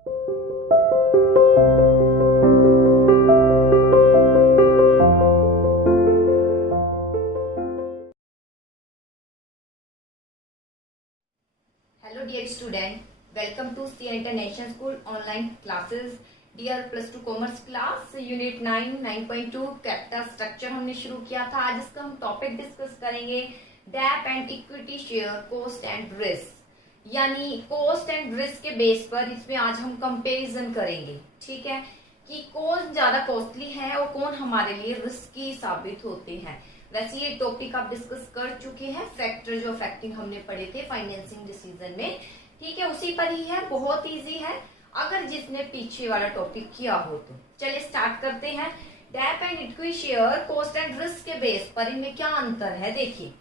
Hello dear student, welcome to CA International School online classes. Dear plus 2 commerce class unit 9.2 capital structure हमने शुरू किया था। आज इसका हम टॉपिक डिस्कस करेंगे debt and equity share cost and risk, यानी कॉस्ट एंड रिस्क के बेस पर इसमें आज हम कंपैरिजन करेंगे। ठीक है कि कौन ज्यादा कॉस्टली है और कौन हमारे लिए रिस्की साबित होते हैं। वैसे ये टॉपिक आप डिस्कस कर चुके हैं, फैक्टर जो अफेक्टिंग हमने पढ़े थे फाइनेंसिंग डिसीजन में। ठीक है, उसी पर ही है, बहुत इजी है अगर जिसने पीछे वाला टॉपिक किया हो तो। चलिए स्टार्ट करते हैं। Debt and equity share cost and risk के बेस पर इनमें क्या अंतर है देखिए।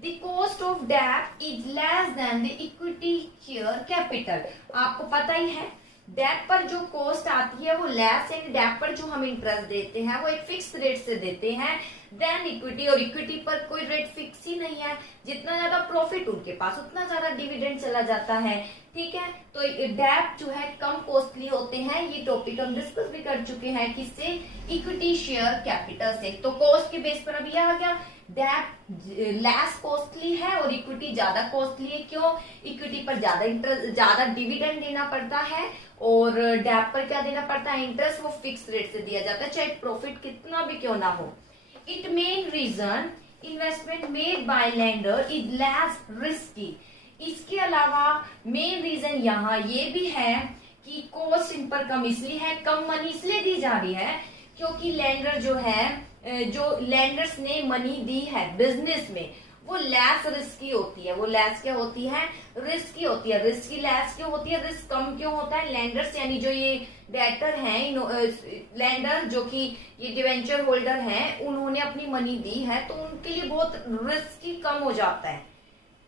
The cost of debt is less than the equity share capital. आपको पता ही है डेट पर जो कॉस्ट आती है वो लेस है, डेट पर जो हम इंटरेस्ट देते हैं वो एक फिक्स रेट से देते हैं देन इक्विटी, और इक्विटी पर कोई रेट फिक्स ही नहीं है। जितना ज्यादा प्रॉफिट उनके पास उतना ज्यादा डिविडेंड चला जाता है। ठीक है, तो डेट जो है कम कॉस्टली होते हैं। ये टॉपिक हम डिस्कस भी कर चुके हैं किससे, इक्विटी शेयर कैपिटल से। तो कॉस्ट के बेस पर अभी आ गया डेट लेस कॉस्टली है और इक्विटी ज्यादा कॉस्टली है। क्यों? इक्विटी पर ज्यादा इंटरेस्ट, ज्यादा डिविडेंड देना पड़ता है और डेट पर क्या देना पड़ता है, इंटरेस्ट वो फिक्स रेट से दिया जाता है, चाहे प्रॉफिट कितना भी क्यों ना हो। It main reason investment made by lender is less risky. इसके अलावा मेन रीजन यहाँ ये भी है कि कॉस्ट इन पर कम इसलिए है, कम मनी इसलिए दी जा रही है क्योंकि लेंडर जो है, जो लेंडर्स ने मनी दी है बिजनेस में वो लेस रिस्की होती है। वो लेस क्या होती है, रिस्की होती है। रिस्की लेस क्यों होती है, रिस्क कम क्यों होता है। लेंडर्स यानी जो ये डेटर हैं, लेंडर जो कि ये डिवेंचर होल्डर हैं, उन्होंने अपनी मनी दी है तो उनके लिए बहुत रिस्की कम हो जाता है।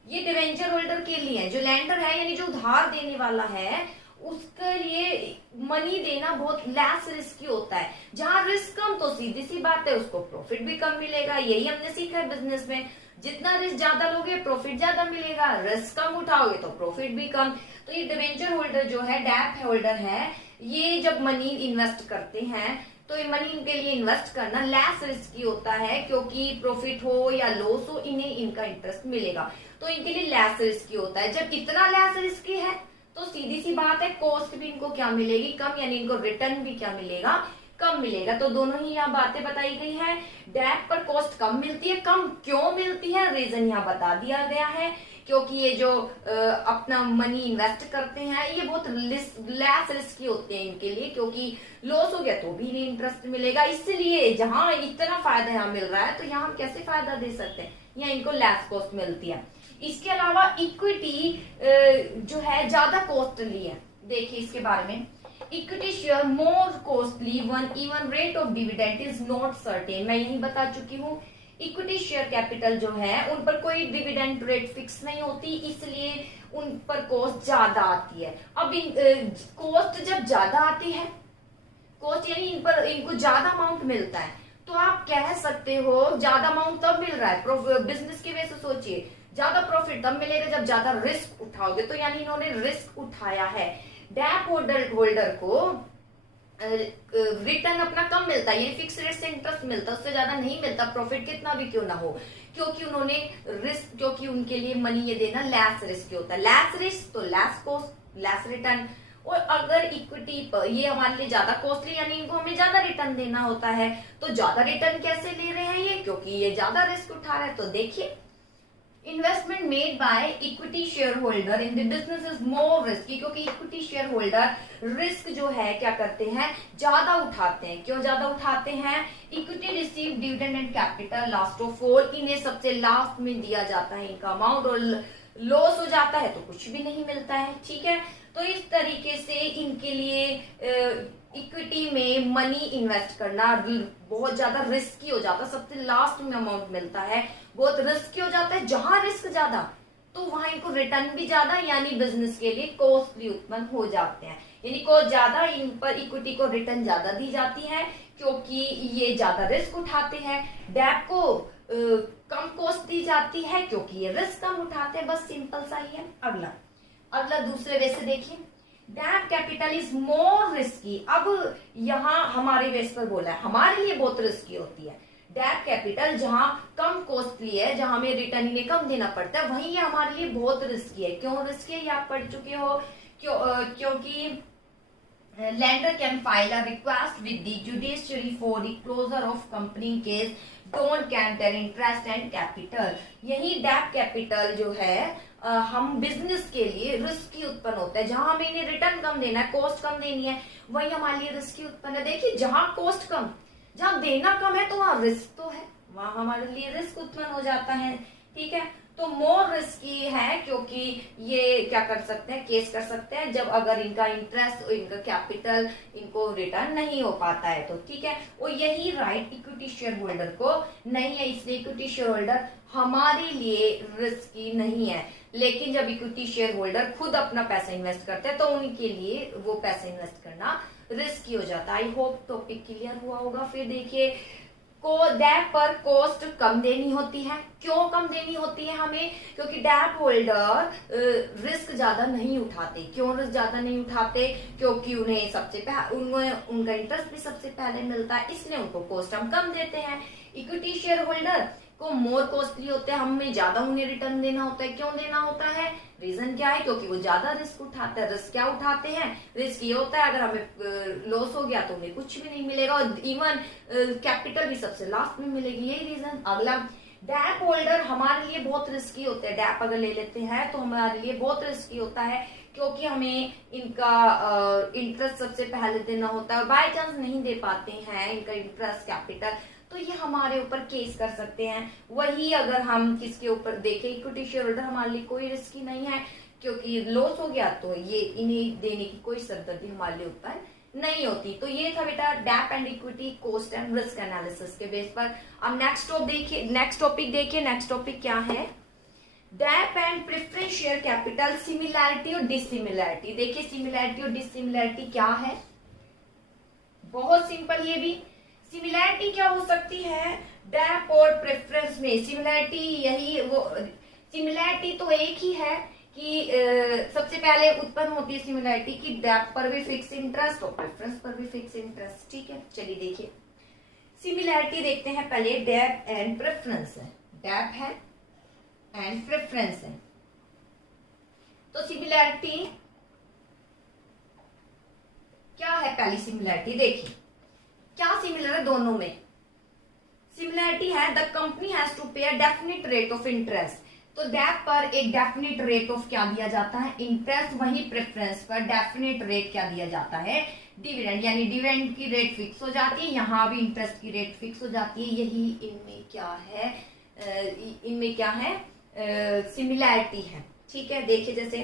ये डिवेंचर होल्डर के लिए, जो लेंडर है यानी जो उधार देने वाला है उसके लिए मनी देना बहुत लेस रिस्की होता है। जहां रिस्क कम तो सीधी सी बात है उसको प्रॉफिट भी कम मिलेगा। यही हमने सीखा है बिजनेस में, जितना रिस्क ज्यादा लोगे प्रॉफिट ज्यादा मिलेगा, रिस्क कम उठाओगे तो प्रॉफिट भी कम। तो ये डिवेंचर होल्डर जो है, डेट होल्डर है, ये जब मनी इन्वेस्ट करते हैं तो ये मनी इनके लिए इन्वेस्ट करना लेस रिस्की होता है क्योंकि प्रॉफिट हो या लॉस हो इन्हें इनका इंटरेस्ट मिलेगा, तो इनके लिए लेस रिस्की होता है। जब इतना लेस रिस्की है तो सीधी सी बात है कॉस्ट भी इनको क्या मिलेगी, कम, यानी इनको रिटर्न भी क्या मिलेगा, कम मिलेगा। तो दोनों ही यहाँ बातें बताई गई है। डेट पर कॉस्ट कम मिलती है, कम क्यों मिलती है, रीजन यहाँ बता दिया गया है क्योंकि ये जो अपना मनी इन्वेस्ट करते हैं ये बहुत लेस रिस्की होते हैं इनके लिए, क्योंकि लॉस हो गया तो भी इन्हें इंटरेस्ट मिलेगा। इसलिए जहां इतना फायदा यहाँ मिल रहा है तो यहाँ हम कैसे फायदा दे सकते हैं, यहाँ इनको लेस कॉस्ट मिलती है। इसके अलावा इक्विटी जो है ज्यादा कॉस्टली है। देखिए इसके बारे में, equity share more costly one even rate of dividend is not certain. मैं यही बता चुकी हूँ, इक्विटी शेयर कैपिटल जो है उन पर कोई डिविडेंड रेट फिक्स नहीं होती, इसलिए उन पर कॉस्ट ज्यादा आती है। अब कॉस्ट जब ज्यादा आती है, कॉस्ट यानी इन पर इनको ज्यादा अमाउंट मिलता है, तो आप कह सकते हो ज्यादा अमाउंट तब मिल रहा है। बिजनेस की वजह से सोचिए, ज्यादा प्रॉफिट तब मिलेगा जब ज्यादा रिस्क उठाओगे, तो यानी इन्होंने रिस्क उठाया है। डेट होल्डर को रिटर्न अपना कम मिलता है, ये फिक्स रेट से इंटरेस्ट मिलता है, उससे ज्यादा नहीं मिलता, प्रॉफिट कितना भी क्यों ना हो, क्योंकि उन्होंने रिस्क, क्योंकि उनके लिए मनी ये देना लेस रिस्क होता है। लेस रिस्क तो लेस कॉस्ट, लेस रिटर्न। और अगर इक्विटी पर ये हमारे लिए ज्यादा कॉस्टली, यानी इनको हमें ज्यादा रिटर्न देना होता है, तो ज्यादा रिटर्न कैसे ले रहे हैं ये, क्योंकि ये ज्यादा रिस्क उठा रहा है। तो देखिए, investment made by equity share holder in the business is more risky, क्योंकि इक्विटी शेयर होल्डर रिस्क जो है क्या करते हैं, ज्यादा उठाते हैं। क्यों ज्यादा उठाते हैं, equity receive dividend and capital last of all, इन्हें सबसे लास्ट में दिया जाता है इनका अमाउंट, और लॉस हो जाता है तो कुछ भी नहीं मिलता है। ठीक है, तो इस तरीके से इनके लिए इक्विटी में मनी इन्वेस्ट करना बहुत ज्यादा रिस्की हो जाता है, सबसे लास्ट में अमाउंट मिलता है, बहुत रिस्की हो जाता है। जहां रिस्क ज्यादा तो वहां इनको रिटर्न भी ज्यादा, यानी बिजनेस के लिए कॉस्ट भी उत्पन्न हो जाते हैं, यानी कॉस्ट ज्यादा, इन पर इक्विटी को रिटर्न ज्यादा दी जाती है क्योंकि ये ज्यादा रिस्क उठाते हैं। डेट को कम कॉस्ट दी जाती है क्योंकि ये रिस्क कम उठाते हैं। बस सिंपल सा ही है। अगला दूसरे वे से देखिए, debt capital is more risky. अब यहाँ हमारे बेस पर बोला है, हमारे लिए बहुत रिस्की होती है डेट कैपिटल, जहां कम कॉस्टली है, जहां हमें रिटर्न में कम देना पड़ता है, वहीं ये हमारे लिए बहुत रिस्की है। क्यों रिस्की है ये आप पढ़ चुके हो। क्योंकि lender can file a request with the judiciary for the closure of company in case don't count their interest and capital। यही डेट कैपिटल जो है हम बिजनेस के लिए रिस्की उत्पन्न होता है, जहां हमें इन्हें रिटर्न कम देना है, कॉस्ट कम देनी है, वही हमारे लिए रिस्की उत्पन्न है। देखिए जहां कॉस्ट कम, जहां देना कम है तो वहां रिस्क तो है, वहां हमारे लिए रिस्क उत्पन्न हो जाता है। ठीक है, तो मोर रिस्की है क्योंकि ये क्या कर सकते हैं, केस कर सकते हैं जब अगर इनका इंटरेस्ट, इनका कैपिटल इनको रिटर्न नहीं हो पाता है तो। ठीक है, और यही राइट इक्विटी शेयर होल्डर को नहीं है, इसलिए इक्विटी शेयर होल्डर हमारे लिए रिस्की नहीं है। लेकिन जब इक्विटी शेयर होल्डर खुद अपना पैसा इन्वेस्ट करते हैं तो उनके लिए वो पैसा इन्वेस्ट करना रिस्की हो जाता है। आई होप टॉपिक क्लियर हुआ होगा। फिर देखिए डेट पर कॉस्ट कम देनी होती है। क्यों कम देनी होती है हमें, क्योंकि डेट होल्डर रिस्क ज्यादा नहीं उठाते। क्यों रिस्क ज्यादा नहीं उठाते, क्योंकि उन्हें सबसे पहले उनका इंटरेस्ट भी सबसे पहले मिलता है, इसलिए उनको कॉस्ट हम कम देते हैं। इक्विटी शेयर होल्डर को मोर कॉस्टली होते हैं, हमें ज्यादा उन्हें रिटर्न देना होता है। क्यों देना होता है, रीजन क्या है, क्योंकि वो ज्यादा रिस्क उठाते हैं। रिस्क क्या उठाते हैं, रिस्क ये होता है अगर हमें लॉस हो गया तो उन्हें कुछ भी नहीं मिलेगा, और इवन कैपिटल भी सबसे लास्ट में मिलेगी, यही रीजन। अगला, डेट होल्डर हमारे लिए बहुत रिस्की होते हैं। डेट अगर ले लेते हैं तो हमारे लिए बहुत रिस्की होता है, क्योंकि हमें इनका इंटरेस्ट सबसे पहले देना होता है, बाय चांस नहीं दे पाते हैं इनका इंटरेस्ट कैपिटल, तो ये हमारे ऊपर केस कर सकते हैं। वही अगर हम किसके ऊपर देखें, इक्विटी शेयर होल्डर हमारे लिए कोई रिस्की नहीं है, क्योंकि लॉस हो गया तो ये इन्हें देने की कोई सरदर्दी हमारे लिए ऊपर नहीं होती। तो ये था बेटा debt and equity cost and risk analysis के बेस पर। अब नेक्स्ट टॉपिक देखिए। नेक्स्ट टॉपिक क्या है, debt and preference share capital similarity और डिसिमिलैरिटी। देखिए सिमिलैरिटी और डिसिमिलैरिटी क्या है, बहुत सिंपल। ये भी सिमिलैरिटी क्या हो सकती है, डेट और प्रेफरेंस में सिमिलैरिटी, यही वो सिमिलैरिटी तो एक ही है कि सबसे पहले उत्पन्न होती है सिमिलैरिटी की डेट पर भी फिक्स इंटरेस्ट और प्रेफरेंस पर भी फिक्स इंटरेस्ट। ठीक है, चलिए देखिए सिमिलैरिटी देखते हैं पहले। डेट एंड प्रेफरेंस है, डेट है एंड प्रेफरेंस है। तो सिमिलैरिटी क्या है, पहली सिमिलैरिटी देखिए क्या सिमिलर है दोनों में। सिमिलैरिटी है द कंपनी हैज टू पे अ डेफिनिट रेट ऑफ इंटरेस्ट। तो डेट पर एक डेफिनिट रेट ऑफ क्या दिया जाता है, इंटरेस्ट। वही प्रेफरेंस पर डेफिनिट रेट क्या दिया जाता है, डिविडेंड, यानी डिविडेंड की रेट फिक्स हो जाती है, यहाँ भी इंटरेस्ट की रेट फिक्स हो जाती है। यही इनमें क्या है, सिमिलैरिटी है। ठीक है, देखिए जैसे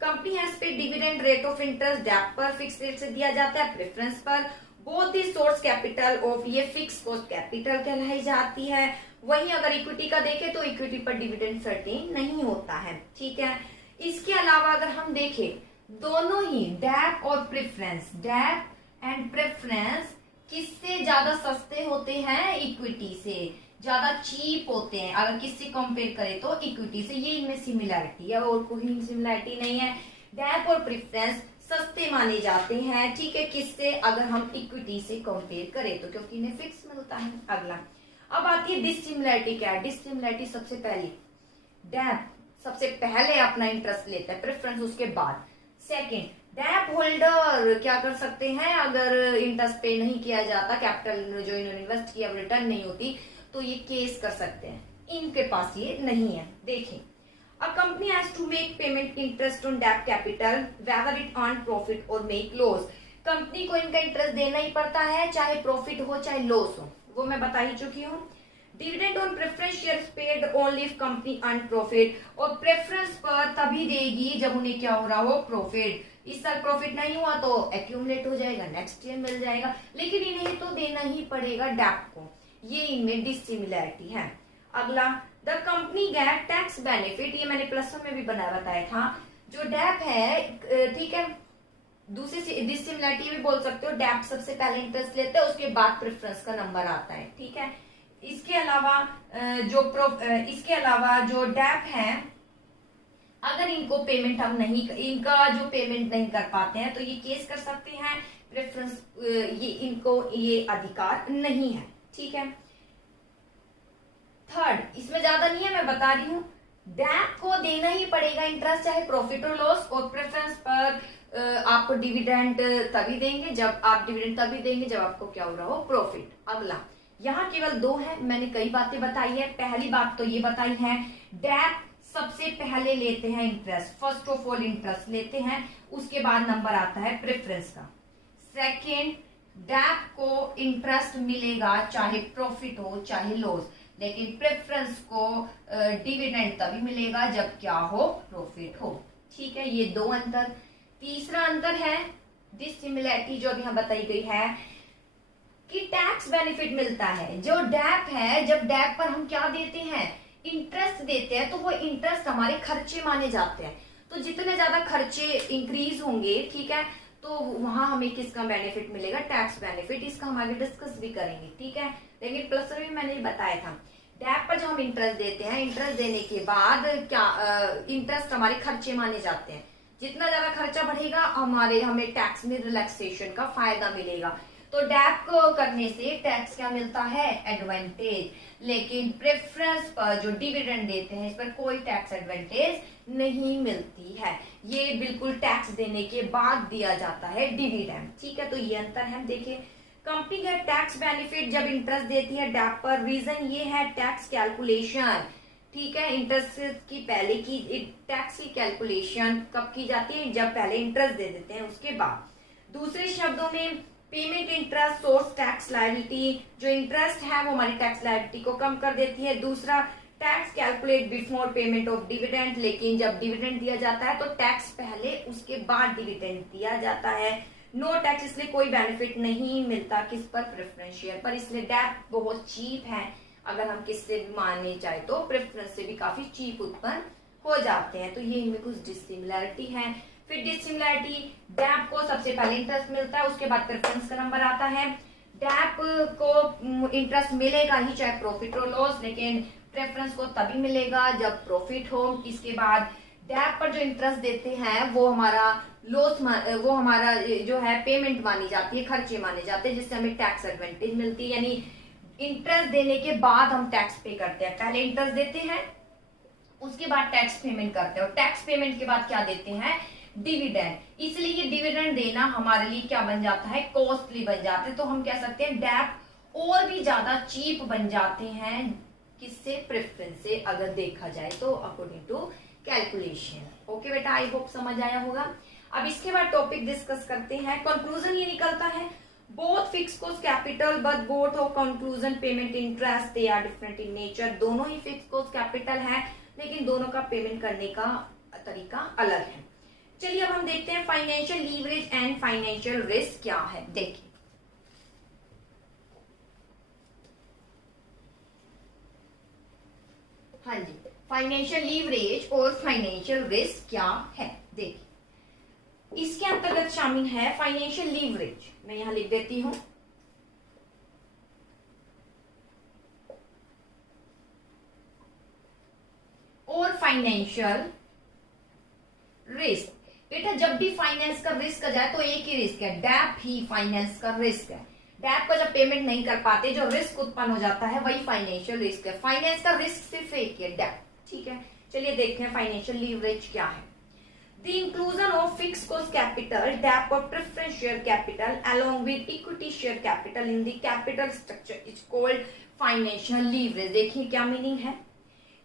company has pay dividend rate of interest debt पर फिक्स रेट से दिया जाता है, प्रेफरेंस पर both the source capital of, ये फिक्स कॉस्ट कैपिटल कहलाई जाती है। वहीं अगर इक्विटी का देखें तो इक्विटी पर डिविडेंड सर्टेन नहीं होता है। ठीक है, इसके अलावा अगर हम देखें दोनों ही डेट और प्रेफरेंस, डेट एंड प्रेफरेंस किससे ज्यादा सस्ते होते हैं, इक्विटी से ज्यादा चीप होते हैं। अगर किससे कंपेयर करें तो इक्विटी से, ये इनमें सिमिलैरिटी है और कोई सिमिलैरिटी नहीं है। डेट और प्रेफरेंस सस्ते माने जाते हैं, ठीक है, किससे, अगर हम इक्विटी से कंपेयर करें तो, क्योंकि इन्हें फिक्स मिलता है। अगला, अब आती है डिसिमिलैरिटी। क्या है डिसिमिलैरिटी, सबसे पहले डेट सबसे पहले अपना इंटरेस्ट लेता है, प्रेफरेंस उसके बाद। सेकंड, डेट होल्डर क्या कर सकते हैं, अगर इंटरेस्ट पे नहीं किया जाता, कैपिटल जो इन्होंने इन्वेस्ट किया रिटर्न नहीं होती, तो ये केस कर सकते हैं। इनके पास ये नहीं है। देखें, a company has to make payment interest on debt capital whether it earn profit or make loss। Company को इनका इंटरेस्ट देना ही पड़ता है, चाहे प्रॉफिट हो चाहे लॉस हो, वो मैं बता ही चुकी हूँ। Dividend on preference shares paid only if company earn profit, और प्रेफरेंस पर तभी देगी जब उन्हें क्या हो रहा हो, प्रॉफिट। इस साल प्रॉफिट नहीं हुआ तो एक्यूमुलेट हो जाएगा, नेक्स्ट ईयर मिल जाएगा, लेकिन इन्हें तो देना ही पड़ेगा डेट को। ये इनमें डिसिमिलैरिटी है। अगला, the company get tax benefit, ये मैंने प्लस वन में भी बताया था। जो डेट है, ठीक है, दूसरी डिसिमिलैरिटी भी बोल सकते हो, डेट सबसे पहले इंटरेस्ट लेते हैं, उसके बाद प्रेफरेंस का नंबर आता है। ठीक है, इसके अलावा जो डेट है अगर इनको पेमेंट हम नहीं, इनका जो पेमेंट नहीं कर पाते हैं तो ये केस कर सकते हैं प्रेफरेंस, ये इनको ये अधिकार नहीं है। ठीक है। थर्ड, इसमें ज्यादा नहीं है, मैं बता रही हूँ, डैप को देना ही पड़ेगा इंटरेस्ट, चाहे प्रॉफिट और लॉस, और प्रेफरेंस पर आपको डिविडेंड तभी देंगे जब आप डिविडेंड तभी देंगे जब आपको क्या हो रहा हो, प्रॉफिट। अगला, यहाँ केवल दो है, मैंने कई बातें बताई है। पहली बात तो ये बताई है, डैप सबसे पहले लेते हैं interest, first of all interest लेते हैं, उसके बाद नंबर आता है प्रेफरेंस का। सेकेंड, डैप को इंटरेस्ट मिलेगा चाहे प्रॉफिट हो चाहे लॉस, लेकिन प्रेफरेंस को डिविडेंड तभी मिलेगा जब क्या हो, प्रॉफिट हो। ठीक है, ये दो अंतर। तीसरा अंतर है डिसिमिलैरिटी, जो अभी यहाँ बताई गई है कि टैक्स बेनिफिट मिलता है। जो डैप है, जब डैप पर हम क्या देते हैं, इंटरेस्ट देते हैं, तो वो इंटरेस्ट हमारे खर्चे माने जाते हैं। तो जितने ज्यादा खर्चे इंक्रीज होंगे, ठीक है, तो वहां हमें किसका बेनिफिट मिलेगा, टैक्स बेनिफिट। इसका हम आगे डिस्कस भी करेंगे। ठीक है, लेकिन प्लस में मैंने बताया था, डैप पर जो हम इंटरेस्ट देते हैं, इंटरेस्ट देने के बाद क्या इंटरेस्ट हमारे खर्चे माने जाते हैं। जितना ज्यादा खर्चा बढ़ेगा हमें टैक्स में रिलैक्सेशन का फायदा मिलेगा। तो डैप को करने से टैक्स क्या मिलता है, एडवांटेज, लेकिन प्रेफरेंस पर जो डिविडेंड देते हैं इस पर कोई टैक्स एडवांटेज नहीं मिलती है। ये बिल्कुल टैक्स देने के बाद दिया जाता है डिविडेंड। ठीक है, तो ये अंतर है। देखिए, कंपनी है टैक्स बेनिफिट जब इंटरेस्ट देती है डैप पर, रीजन ये है टैक्स कैलकुलेशन। ठीक है, इंटरेस्ट की पहले की टैक्स की कैलकुलेशन कब की जाती है, जब पहले इंटरेस्ट दे देते हैं उसके बाद। दूसरे शब्दों में, payment interest source tax liability, जो इंटरेस्ट है वो हमारी टैक्स लायबिलिटी को कम कर देती है। दूसरा, tax calculate before payment of dividend, लेकिन जब डिविडेंड दिया जाता है तो टैक्स पहले उसके बाद डिविडेंड दिया जाता है। नो टैक्स, इसलिए कोई बेनिफिट नहीं मिलता किस पर, प्रेफरेंशियल पर, इसलिए डैप बहुत चीप है। अगर हम किससे भी मानने चाहे तो प्रेफरेंस से भी काफी चीप उत्पन्न हो जाते हैं। तो ये इनमें कुछ डिसिमिलैरिटी है। फिर डिसिमिलैरिटी, डैप को सबसे पहले इंटरेस्ट मिलता है, उसके बाद प्रेफरेंस का नंबर आता है। डैप को इंटरेस्ट मिलेगा ही चाहे प्रॉफिट हो लॉस, लेकिन प्रेफरेंस को तभी मिलेगा जब प्रॉफिट हो। इसके बाद डैप पर जो इंटरेस्ट देते हैं वो हमारा लॉस, वो हमारा जो है पेमेंट मानी जाती है, खर्चे माने जाते हैं, जिससे हमें टैक्स एडवांटेज मिलती है। यानी इंटरेस्ट देने के बाद हम टैक्स पे करते हैं, पहले इंटरेस्ट देते हैं उसके बाद टैक्स पेमेंट करते हैं, और टैक्स पेमेंट के बाद क्या देते हैं, डिविडेंड। इसलिए ये डिविडेंड देना हमारे लिए क्या बन जाता है, कॉस्टली बन जाते हैं। तो हम कह सकते हैं डैप और भी ज्यादा चीप बन जाते हैं किससे, प्रेफरेंस से, अगर देखा जाए तो अकॉर्डिंग टू कैलकुलेशन। ओके बेटा, आई होप समझ आया होगा। अब इसके बाद टॉपिक डिस्कस करते हैं। कंक्लूजन ये निकलता है, both fix cost capital but both of conclusion payment interest they are different in nature. दोनों ही फिक्स कॉस्ट कैपिटल है, लेकिन दोनों का पेमेंट करने का तरीका अलग है। चलिए अब हम देखते हैं financial leverage and financial risk क्या है। देखिए, हाँ जी, फाइनेंशियल लीवरेज और फाइनेंशियल रिस्क क्या है। देखिए, इसके अंतर्गत शामिल है फाइनेंशियल लीवरेज, मैं यहां लिख देती हूं, और फाइनेंशियल रिस्क। बेटा, जब भी फाइनेंस का रिस्क आ जाए तो एक ही रिस्क है, डैप ही फाइनेंस का रिस्क है। डैप का जब पेमेंट नहीं कर पाते जो रिस्क उत्पन्न हो जाता है वही फाइनेंशियल रिस्क है। फाइनेंस का रिस्क सिर्फ एक है, डैप। ठीक है, चलिए देखते हैं फाइनेंशियल लीवरेज क्या है। The inclusion of fixed cost capital, debt or preference share capital along with equity share capital in the capital structure is called financial leverage। देखिए क्या मीनिंग है,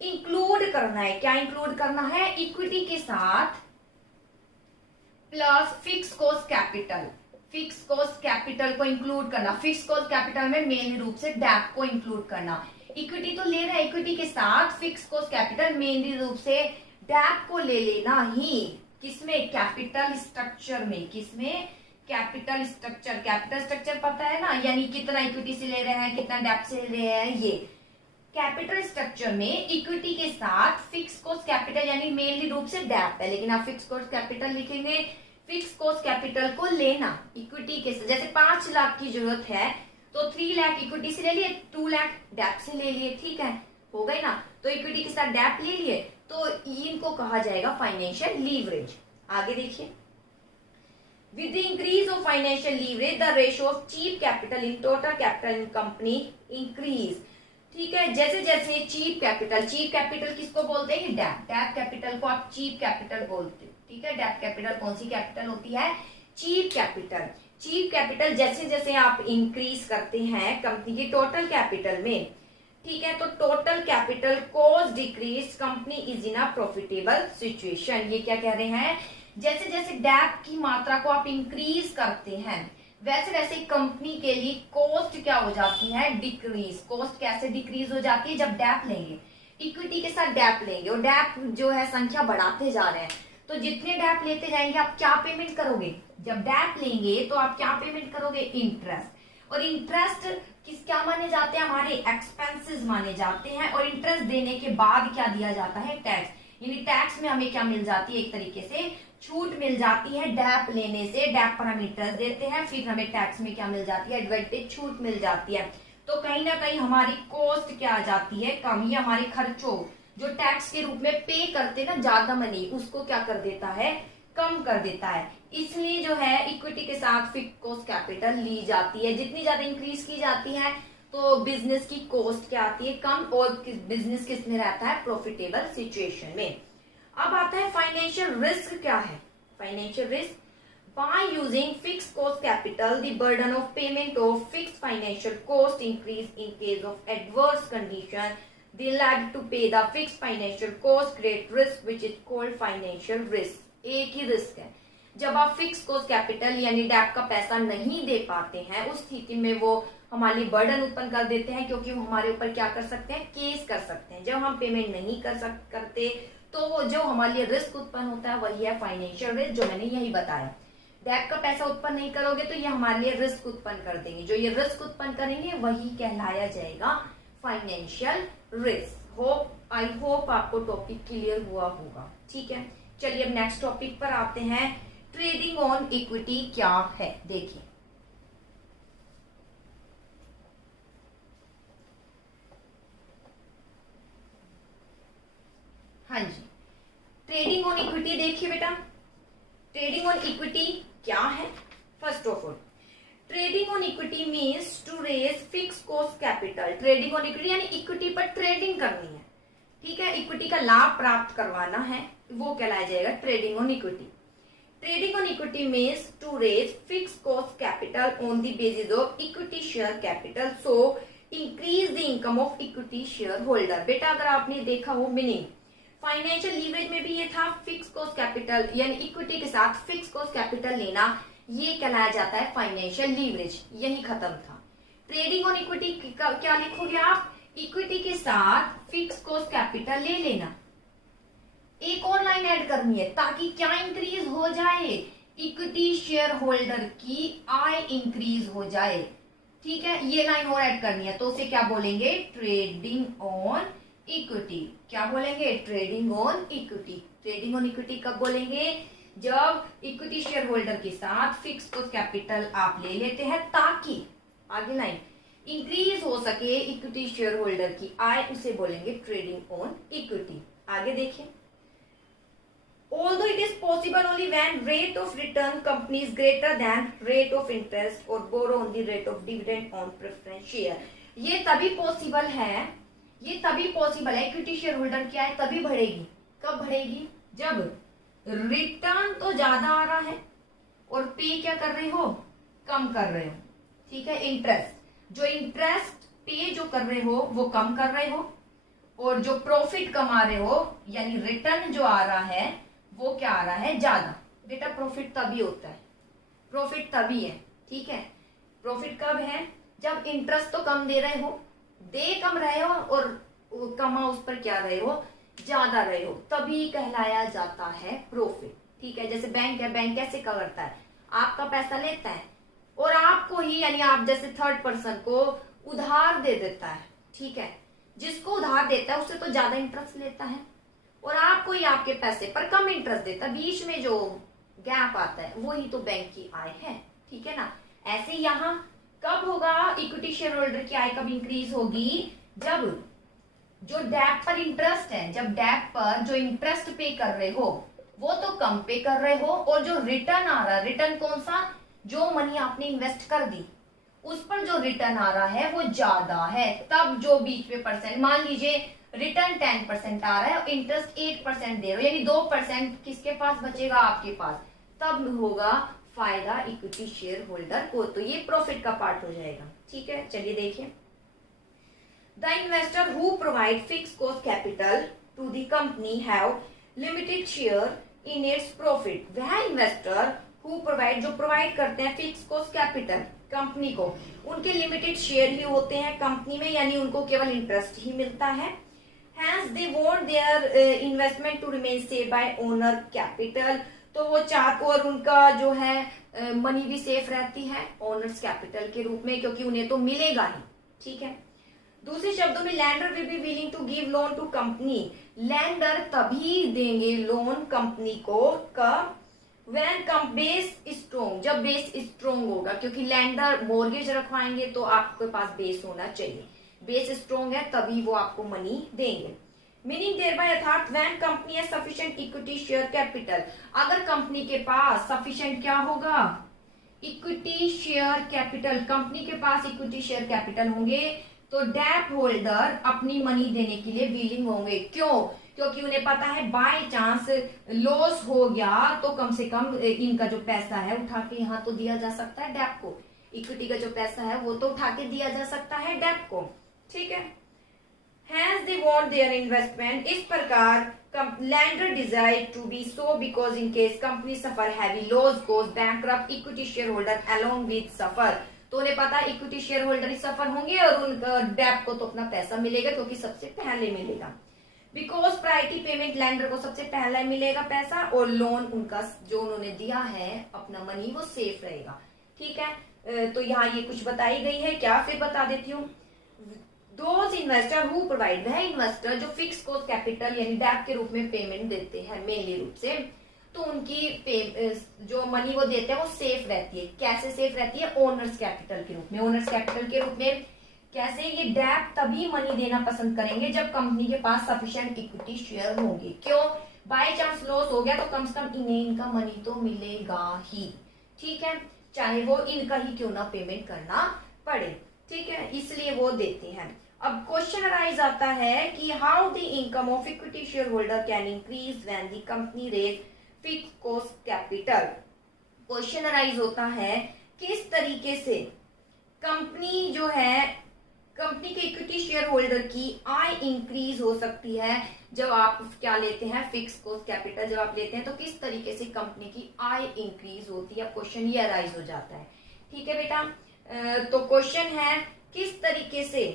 इंक्लूड करना है। क्या इंक्लूड करना है, इक्विटी के साथ plus fix cost capital. Fix cost capital को इंक्लूड करना, फिक्स कॉस्ट कैपिटल में मेन रूप से डेट को इंक्लूड करना। इक्विटी तो ले रहा है, इक्विटी के साथ फिक्स कॉस्ट कैपिटल मेनली रूप से डेट को ले लेना ही, किसमें, कैपिटल स्ट्रक्चर में। किसमें, कैपिटल स्ट्रक्चर। कैपिटल स्ट्रक्चर पता है ना, यानी कितना इक्विटी से ले रहे हैं, कितना डेट से ले रहे हैं। ये कैपिटल स्ट्रक्चर में इक्विटी के साथ फिक्स कॉस्ट कैपिटल, यानी मेनली रूप से डेट है, लेकिन आप फिक्स कॉस्ट कैपिटल लिखेंगे। फिक्स कॉस्ट कैपिटल को लेना इक्विटी के साथ, जैसे 5 लाख की जरूरत है तो 3 लाख इक्विटी से ले लिए, 2 लाख डेट से ले लिए। ठीक है, हो गई ना। तो इक्विटी के साथ डेट ले लिए, तो इनको कहा जाएगा फाइनेंशियल लीवरेज। आगे देखिए, with the increase of financial leverage the ratio of cheap capital in total capital in company increase. ठीक है, जैसे जैसे चीप कैपिटल किसको बोलते हैं? डेट कैपिटल को आप चीप कैपिटल बोलते हो। ठीक है, डेट कैपिटल कौन सी कैपिटल होती है? चीप कैपिटल जैसे जैसे आप इंक्रीज करते हैं कंपनी की टोटल कैपिटल में, ठीक है, तो total capital cost decrease, company is in a profitable situation. ये क्या कह रहे हैं? जैसे जैसे डेट की मात्रा को आप इंक्रीज करते हैं वैसे वैसे कंपनी के लिए कॉस्ट क्या हो जाती है? डिक्रीज। कॉस्ट कैसे डिक्रीज हो जाती है? जब डेट लेंगे, इक्विटी के साथ डेट लेंगे और डेट जो है संख्या बढ़ाते जा रहे हैं, तो जितने डेट लेते जाएंगे आप क्या पेमेंट करोगे? जब डेट लेंगे तो आप क्या पेमेंट करोगे? इंटरेस्ट। और इंटरेस्ट क्या माने जाते हैं? हमारे एक्सपेंसेस माने जाते हैं। और इंटरेस्ट देने के बाद क्या दिया जाता है? टैक्स। यानी टैक्स में हमें क्या मिल जाती है? एक तरीके से छूट मिल जाती है डैप लेने से। डैप पर हम इंटरेस्ट देते हैं, फिर हमें टैक्स में क्या मिल जाती है? एडवांटेज, छूट मिल जाती है। तो कहीं ना कहीं हमारी कॉस्ट क्या आ जाती है? कम। ये हमारे खर्चों जो टैक्स के रूप में पे करते ना ज्यादा मनी, उसको क्या कर देता है? कम कर देता है। इसलिए जो है इक्विटी के साथ फिक्स्ड कॉस्ट कैपिटल ली जाती है। जितनी ज्यादा इंक्रीज की जाती है तो बिजनेस की कॉस्ट क्या आती है? कम। और बिजनेस किस में रहता है? प्रॉफिटेबल सिचुएशन में। अब आता है फाइनेंशियल रिस्क। क्या है financial risk? By using fixed cost capital the burden of payment of fixed financial cost increase in case of adverse condition they like to pay the fixed financial cost create risk which is called financial risk. एक ही risk है। जब आप fixed cost capital यानी debt का पैसा नहीं दे पाते हैं उस स्थिति में वो हमारे लिए बर्डन उत्पन्न कर देते हैं, क्योंकि वो हमारे ऊपर क्या कर सकते हैं? केस कर सकते हैं। जब हम पेमेंट नहीं करते तो वो जो हमारे लिए रिस्क उत्पन्न होता है वही है फाइनेंशियल रिस्क, जो मैंने यही बताया। डेट का पैसा उत्पन्न नहीं करोगे तो ये हमारे लिए रिस्क उत्पन्न कर देंगे। जो ये रिस्क उत्पन्न करेंगे वही कहलाया जाएगा फाइनेंशियल रिस्क। आई होप आपको टॉपिक क्लियर हुआ होगा। ठीक है, चलिए अब नेक्स्ट टॉपिक पर आते हैं। ट्रेडिंग ऑन इक्विटी क्या है? देखिए, हाँ जी, ट्रेडिंग ऑन इक्विटी देखिए बेटा, ट्रेडिंग ऑन इक्विटी क्या है? First of all, trading on equity means to raise fixed cost capital. Trading on equity यानी इक्विटी पर ट्रेडिंग करनी है। ठीक है, इक्विटी का लाभ प्राप्त करवाना है, वो कहलाया जाएगा trading on equity. Trading on equity means to raise fixed cost capital on the basis of equity share capital so increase the income of equity share holder. बेटा अगर आपने देखा हो मीनिंग, फाइनेंशियल लीवरेज में भी ये था फिक्स्ड कॉस्ट कैपिटल यानी इक्विटी के साथ फिक्स्ड कॉस्ट कैपिटल लेना, ये कहलाया जाता है फाइनेंशियल लीवरेज। यही खत्म था। ट्रेडिंग ऑन इक्विटी क्या लिखोगे आप? इक्विटी के साथ फिक्स्ड कॉस्ट कैपिटल ले लेना। एक और लाइन ऐड करनी है ताकि क्या इंक्रीज हो जाए? इक्विटी शेयर होल्डर की आय इंक्रीज हो जाए। ठीक है, ये लाइन और ऐड करनी है, तो उसे क्या बोलेंगे? Trading on equity. क्या बोलेंगे? Trading on equity. Trading on equity कब बोलेंगे? जब इक्विटी शेयर होल्डर के साथ फिक्स्ड कॉस्ट कैपिटल आप ले लेते हैं ताकि आगे लाइन इंक्रीज हो सके इक्विटी शेयर होल्डर की आय, उसे बोलेंगे ट्रेडिंग ऑन इक्विटी। आगे देखिए, although it is possible only when rate of return company is greater than rate of interest or borrow on the rate of dividend on preference share। ये तभी possible है equity share holder की आय तभी बढ़ेगी। कब बढ़ेगी? जब रिटर्न तो ज्यादा आ रहा है और पे क्या कर रहे हो? कम कर रहे हो। ठीक है, इंटरेस्ट पे जो कर रहे हो वो कम कर रहे हो, और जो प्रॉफिट कमा रहे हो यानी रिटर्न जो आ रहा है वो क्या आ रहा है? ज्यादा। बेटा प्रॉफिट तभी होता है, प्रॉफिट तभी है। ठीक है, प्रॉफिट कब है? जब इंटरेस्ट तो कम दे रहे हो, कम रहे हो और कमा उस पर क्या रहे हो? ज्यादा रहे हो, तभी कहलाया जाता है प्रॉफिट। ठीक है, जैसे बैंक है, बैंक कैसे करता है? आपका पैसा लेता है और आपको ही यानी आप जैसे थर्ड पर्सन को उधार दे देता है। ठीक है, जिसको उधार देता है उससे तो ज्यादा इंटरेस्ट लेता है और आपको ही आपके पैसे पर कम इंटरेस्ट देता है। बीच में जो गैप आता है वही तो बैंक की आय है। ठीक है ना, ऐसे यहाँ कब होगा? इक्विटी शेयर होल्डर की आय कब इंक्रीज होगी? जब जो डेट पर इंटरेस्ट है, जब डेट पर जो इंटरेस्ट पे कर रहे हो वो तो कम पे कर रहे हो, और जो रिटर्न आ रहा है, रिटर्न कौन सा, जो मनी आपने इन्वेस्ट कर दी उस पर जो रिटर्न आ रहा है वो ज्यादा है, तब जो बीच में परसेंट, मान लीजिए रिटर्न 10% आ रहा है और इंटरेस्ट 8% दे रहे हो, यानी 2% किसके पास बचेगा, आपके पास, तब होगा फायदा इक्विटी शेयर होल्डर को। तो ये प्रॉफिट का पार्ट हो जाएगा। ठीक है, चलिए देखिए। The investor who provide fix cost capital to the company have limited share in its profit. वह इन्वेस्टर हु प्रोवाइड, जो प्रोवाइड करते हैं फिक्स कॉस्ट कैपिटल कंपनी को, उनके लिमिटेड शेयर ही होते हैं कंपनी में, यानी उनको केवल इंटरेस्ट ही मिलता है। Hence they want their investment to remain safe by owner capital। तो वो चाहते, और उनका जो है मनी भी सेफ रहती है ओनर्स कैपिटल के रूप में, क्योंकि उन्हें तो मिलेगा ही। ठीक है, दूसरे शब्दों में lender will be willing to give loan to company. Lender तभी देंगे लोन कंपनी को कब, व्हेन बेस स्ट्रोंग, जब बेस स्ट्रोंग होगा, क्योंकि लैंडर मॉर्गेज रखवाएंगे तो आपके पास बेस होना चाहिए, बेस स्ट्रोंग है तभी वो आपको मनी देंगे। मीनिंग देयर बाय अर्थात व्हेन कंपनी है सफिशिएंट इक्विटी शेयर कैपिटल, अगर कंपनी के पास सफिशिएंट क्या होगा, इक्विटी शेयर कैपिटल, कंपनी के पास इक्विटी शेयर कैपिटल होंगे तो डेट होल्डर अपनी मनी देने के लिए विलिंग होंगे। क्यों, क्योंकि उन्हें पता है बाय चांस लॉस हो गया तो कम से कम इनका जो पैसा है उठा के यहाँ तो दिया जा सकता है डेट को, इक्विटी का जो पैसा है वो तो उठा के दिया जा सकता है डेट को। ठीक है, Hence they want their investment, इस प्रकार lender desire to be so because in case company suffer heavy loss goes bankrupt equity shareholder along with suffer। तो उन्हें पता है इक्विटी शेयर होल्डर ही सफर होंगे और उन डेट को तो अपना पैसा मिलेगा, क्योंकि सबसे पहले मिलेगा, बिकॉज प्रायोरिटी पेमेंट लैंडर को सबसे पहले मिलेगा पैसा, और लोन उनका जो उन्होंने दिया है अपना मनी वो सेफ रहेगा। ठीक है, तो यहाँ ये कुछ बताई गई है, क्या फिर बता देती हूँ। Those investor who provide, वह इन्वेस्टर जो फिक्स कॉस्ट कैपिटल यानी डेट के रूप में पेमेंट देते हैं मेनली रूप से, तो उनकी जो मनी वो देते हैं वो सेफ रहती है। कैसे सेफ रहती है, ओनर्स कैपिटल के रूप में। ओनर्स कैपिटल के रूप में कैसे, ये डेट तभी मनी देना पसंद करेंगे जब कंपनी के पास सफिशिएंट इक्विटी शेयर होंगे। क्यों, बाय चांस लॉस हो गया तो कम से कम इन्हें इनका मनी तो मिलेगा ही। ठीक है, चाहे वो इनका ही क्यों ना पेमेंट करना पड़े। ठीक है, इसलिए वो देते हैं। अब क्वेश्चन अराइज आता है कि how the income of equity share holder can increase when the company raise fix cost capital. Question arise होता है किस तरीके से कंपनी जो है, कंपनी के इक्विटी शेयर होल्डर की आय इंक्रीज हो सकती है जब आप क्या लेते हैं, फिक्स कॉस्ट कैपिटल जब आप लेते हैं, तो किस तरीके से कंपनी की आय इंक्रीज होती है। क्वेश्चन ये अराइज हो जाता है। ठीक है बेटा, तो क्वेश्चन है किस तरीके से,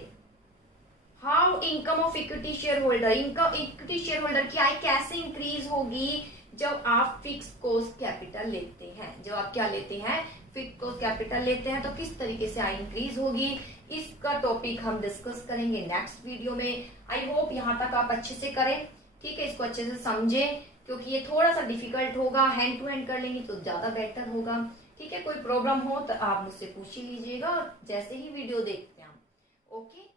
how income of equity share holder, income equity share holder की आय कैसे इंक्रीज होगी जब आप फिक्स कॉस्ट कैपिटल लेते हैं। जब आप क्या लेते हैं, फिक्स कॉस्ट कैपिटल लेते हैं, तो किस तरीके से आय इंक्रीज होगी, इसका टॉपिक हम डिस्कस करेंगे नेक्स्ट वीडियो में। आई होप यहाँ तक आप अच्छे से करें। ठीक है, इसको अच्छे से समझें, क्योंकि ये थोड़ा सा डिफिकल्ट होगा, हैंड टू हैंड कर लेंगे तो ज्यादा बेटर होगा। ठीक है, कोई प्रॉब्लम हो तो आप मुझसे पूछ ही लीजिएगा जैसे ही वीडियो देखते हैं। ओके।